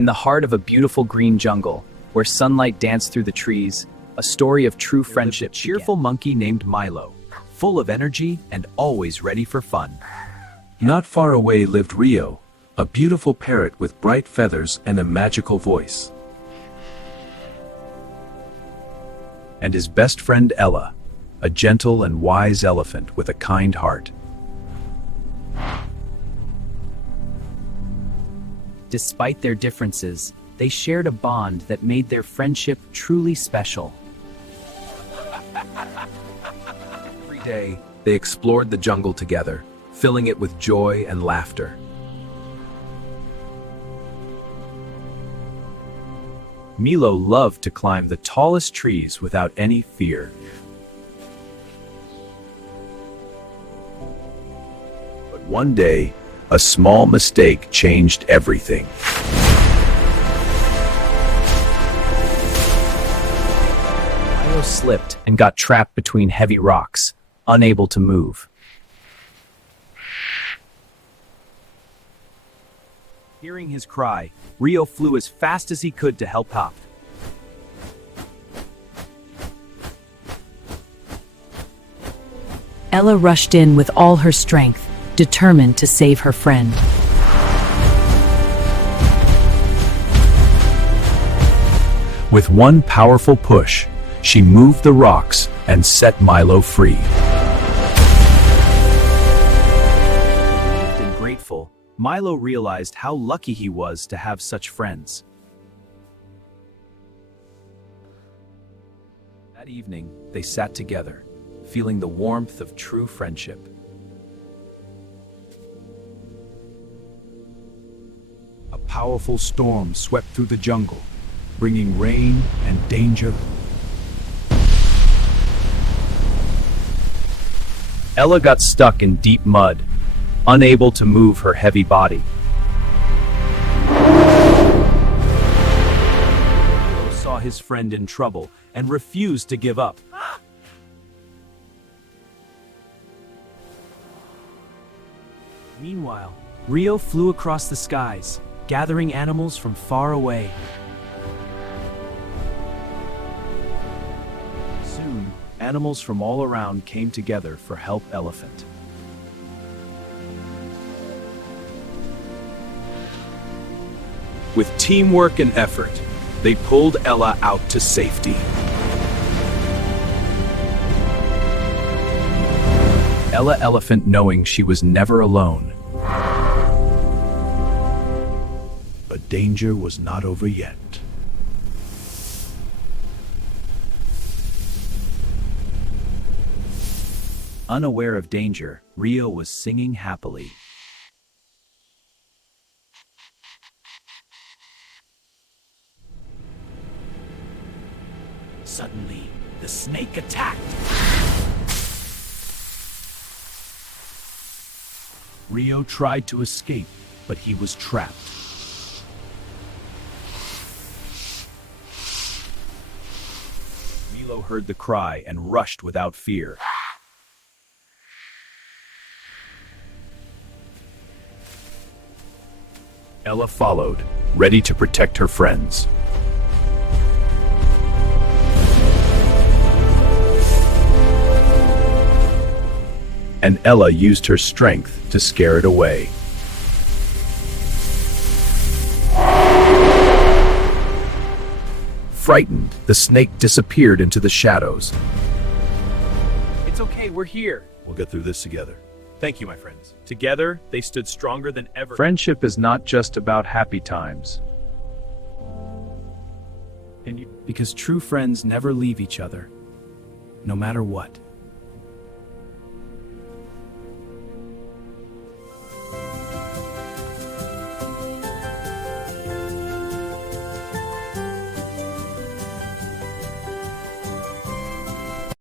In the heart of a beautiful green jungle, where sunlight danced through the trees, a story of true friendship began. Cheerful monkey named Milo, full of energy and always ready for fun. Not far away lived Rio, a beautiful parrot with bright feathers and a magical voice. And his best friend Ella, a gentle and wise elephant with a kind heart. Despite their differences, they shared a bond that made their friendship truly special. Every day, they explored the jungle together, filling it with joy and laughter. Milo loved to climb the tallest trees without any fear. But one day, a small mistake changed everything. Milo slipped and got trapped between heavy rocks, unable to move. Hearing his cry, Rio flew as fast as he could to help Hop. Ella rushed in with all her strength, determined to save her friend. With one powerful push, she moved the rocks and set Milo free. Relieved and grateful, Milo realized how lucky he was to have such friends. That evening, they sat together, feeling the warmth of true friendship. A powerful storm swept through the jungle, bringing rain and danger. Ella got stuck in deep mud, unable to move her heavy body. Milo saw his friend in trouble and refused to give up. Meanwhile, Rio flew across the skies, gathering animals from far away. Soon, animals from all around came together for Help Elephant. With teamwork and effort, they pulled Ella out to safety. Ella Elephant, knowing she was never alone. But danger was not over yet. Unaware of danger, Rio was singing happily. Suddenly, the snake attacked. Rio tried to escape, but he was trapped. Milo heard the cry and rushed without fear. Ella followed, ready to protect her friends. And Ella used her strength to scare it away. Frightened, the snake disappeared into the shadows. It's okay, we're here. We'll get through this together. Thank you, my friends. Together, they stood stronger than ever. Friendship is not just about happy times. Because true friends never leave each other, no matter what.